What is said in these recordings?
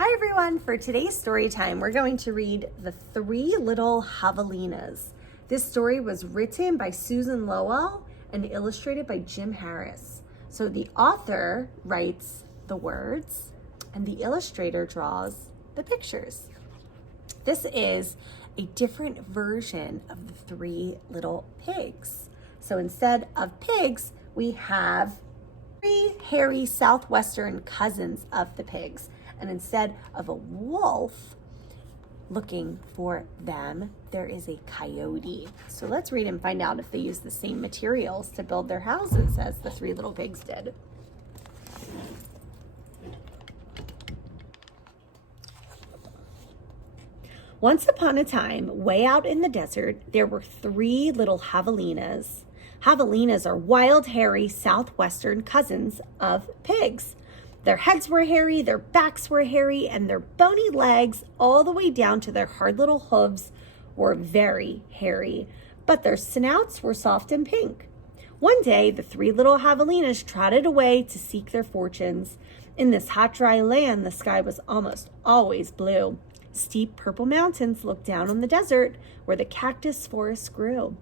Hi everyone, for today's story time, we're going to read The Three Little Javelinas. This story was written by Susan Lowell and illustrated by Jim Harris. So the author writes the words and the illustrator draws the pictures. This is a different version of the Three Little Pigs. So instead of pigs, we have three hairy southwestern cousins of the pigs. And instead of a wolf looking for them, there is a coyote. So let's read and find out if they use the same materials to build their houses as the Three Little Pigs did. Once upon a time, way out in the desert, there were three little javelinas. Javelinas are wild, hairy, southwestern cousins of pigs. Their heads were hairy, their backs were hairy, and their bony legs, all the way down to their hard little hooves, were very hairy. But their snouts were soft and pink. One day, the three little javelinas trotted away to seek their fortunes. In this hot, dry land, the sky was almost always blue. Steep purple mountains looked down on the desert where the cactus forest grew.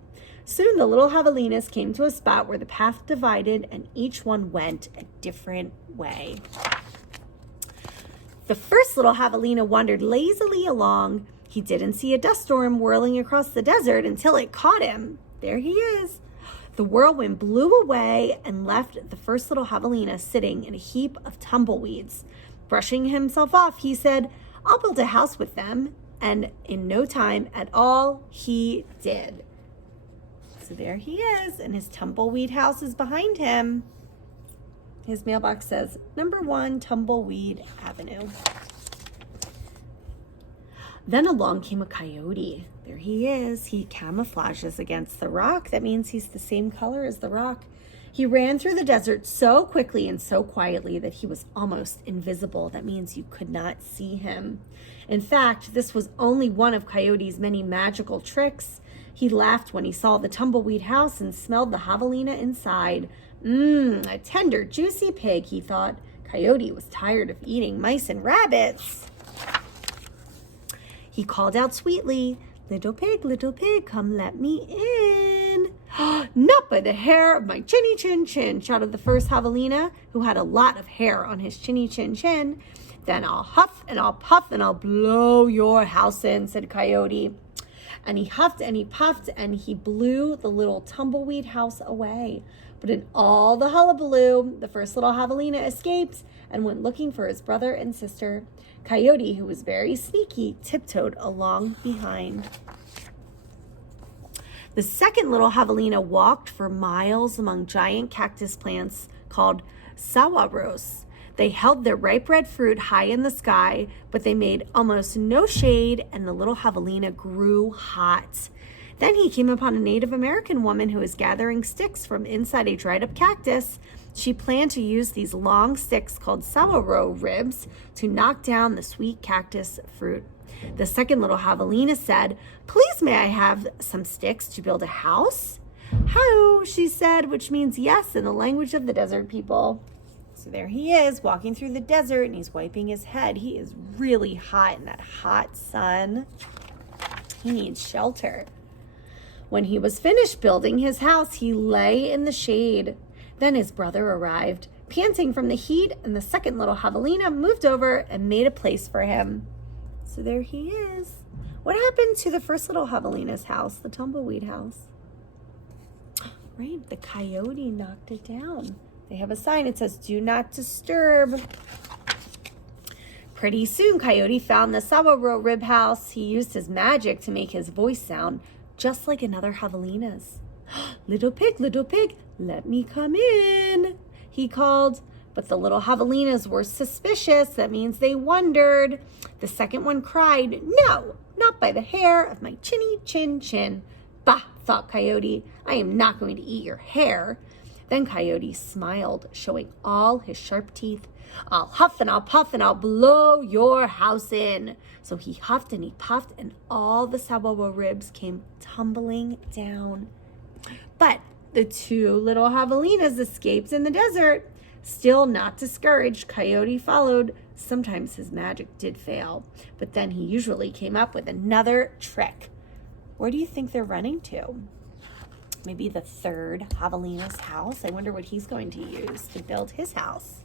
Soon the little javelinas came to a spot where the path divided and each one went a different way. The first little javelina wandered lazily along. He didn't see a dust storm whirling across the desert until it caught him. There he is. The whirlwind blew away and left the first little javelina sitting in a heap of tumbleweeds. Brushing himself off, he said, "I'll build a house with them." And in no time at all, he did. So there he is, and his tumbleweed house is behind him. His mailbox says, "Number 1 Tumbleweed Avenue." Then along came a coyote. There he is. He camouflages against the rock. That means he's the same color as the rock. He ran through the desert so quickly and so quietly that he was almost invisible. That means you could not see him. In fact, this was only one of Coyote's many magical tricks. He laughed when he saw the tumbleweed house and smelled the javelina inside. A tender, juicy pig, he thought. Coyote was tired of eating mice and rabbits. He called out sweetly, little pig, come let me in." "Not by the hair of my chinny chin chin," shouted the first javelina, who had a lot of hair on his chinny chin chin. "Then I'll huff and I'll puff and I'll blow your house in," said Coyote. And he huffed and he puffed and he blew the little tumbleweed house away. But in all the hullabaloo, the first little javelina escaped and went looking for his brother and sister. Coyote, who was very sneaky, tiptoed along behind. The second little javelina walked for miles among giant cactus plants called saguaros. They held their ripe red fruit high in the sky, but they made almost no shade, and the little javelina grew hot. Then he came upon a Native American woman who was gathering sticks from inside a dried up cactus. She planned to use these long sticks called saguaro ribs to knock down the sweet cactus fruit. The second little javelina said, "Please may I have some sticks to build a house?" "How," she said, which means yes in the language of the desert people. So there he is walking through the desert and he's wiping his head. He is really hot in that hot sun. He needs shelter. When he was finished building his house, he lay in the shade. Then his brother arrived, panting from the heat, and the second little javelina moved over and made a place for him. So there he is. What happened to the first little javelina's house, the tumbleweed house? Right, the coyote knocked it down. They have a sign. It says, "Do not disturb." Pretty soon, Coyote found the saguaro rib house. He used his magic to make his voice sound just like another javelina's. Little pig, let me come in," he called. But the little javelinas were suspicious. That means they wondered. The second one cried, "No, not by the hair of my chinny chin chin." "Bah," thought Coyote, "I am not going to eat your hair." Then Coyote smiled, showing all his sharp teeth. "I'll huff and I'll puff and I'll blow your house in." So he huffed and he puffed and all the saguaro ribs came tumbling down. But the two little javelinas escaped in the desert. Still not discouraged, Coyote followed. Sometimes his magic did fail, but then he usually came up with another trick. Where do you think they're running to? Maybe the third Javelina's house? I wonder what he's going to use to build his house.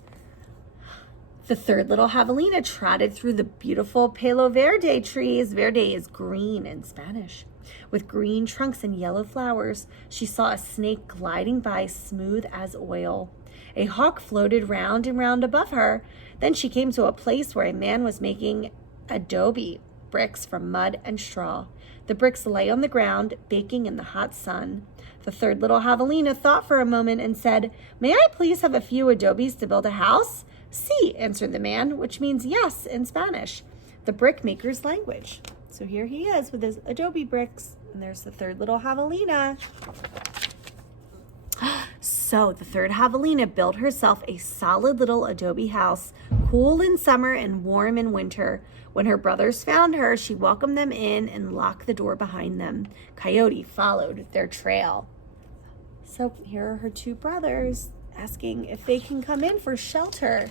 The third little Javelina trotted through the beautiful Palo Verde trees. Verde is green in Spanish. With green trunks and yellow flowers, she saw a snake gliding by, smooth as oil. A hawk floated round and round above her. Then she came to a place where a man was making adobe bricks from mud and straw. The bricks lay on the ground, baking in the hot sun. The third little Javelina thought for a moment and said, "May I please have a few adobes to build a house?" "Sí," answered the man, which means yes in Spanish, the brick maker's language. So here he is with his adobe bricks, and there's the third little Javelina. So the third Javelina built herself a solid little adobe house, cool in summer and warm in winter. When her brothers found her, she welcomed them in and locked the door behind them. Coyote followed their trail. So here are her two brothers asking if they can come in for shelter.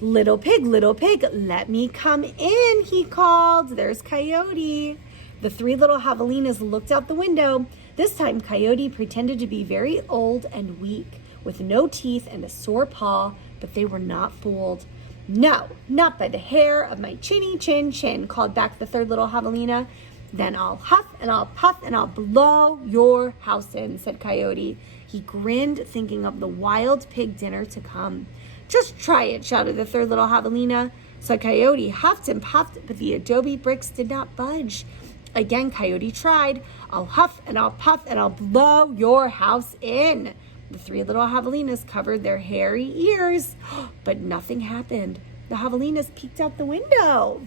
Little pig, let me come in," he called. There's Coyote. The three little Javelinas looked out the window. This time, Coyote pretended to be very old and weak, with no teeth and a sore paw, but they were not fooled. "No, not by the hair of my chinny chin chin," called back the third little Javelina. "Then I'll huff and I'll puff and I'll blow your house in," said Coyote. He grinned, thinking of the wild pig dinner to come. "Just try it," shouted the third little Javelina. So Coyote huffed and puffed, but the adobe bricks did not budge. Again, Coyote tried. "I'll huff and I'll puff and I'll blow your house in." The three little Javelinas covered their hairy ears, but nothing happened. The Javelinas peeked out the window.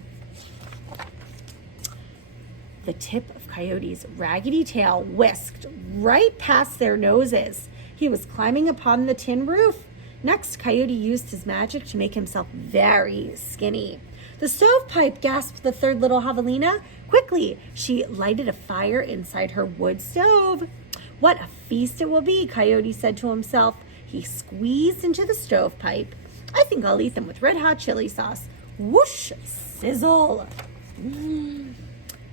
The tip of Coyote's raggedy tail whisked right past their noses. He was climbing upon the tin roof. Next, Coyote used his magic to make himself very skinny. "The stovepipe," gasped the third little Javelina. Quickly, she lighted a fire inside her wood stove. "What a feast it will be," Coyote said to himself. He squeezed into the stovepipe. "I think I'll eat them with red-hot chili sauce." Whoosh! Sizzle!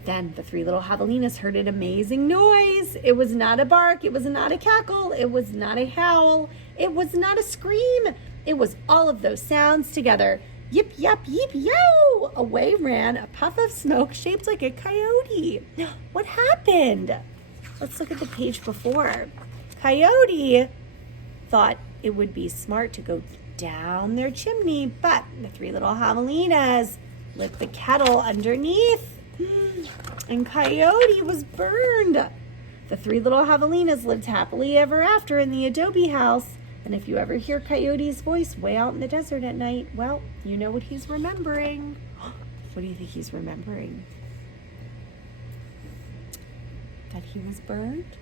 Then the three little Javelinas heard an amazing noise. It was not a bark. It was not a cackle. It was not a howl. It was not a scream. It was all of those sounds together. Yip, yap, yip, yow! Away ran a puff of smoke shaped like a coyote. What happened? Let's look at the page before. Coyote thought it would be smart to go down their chimney, but the three little Javelinas lit the kettle underneath, and Coyote was burned. The three little Javelinas lived happily ever after in the adobe house. And if you ever hear Coyote's voice way out in the desert at night, well, you know what he's remembering. What do you think he's remembering? That he was burned?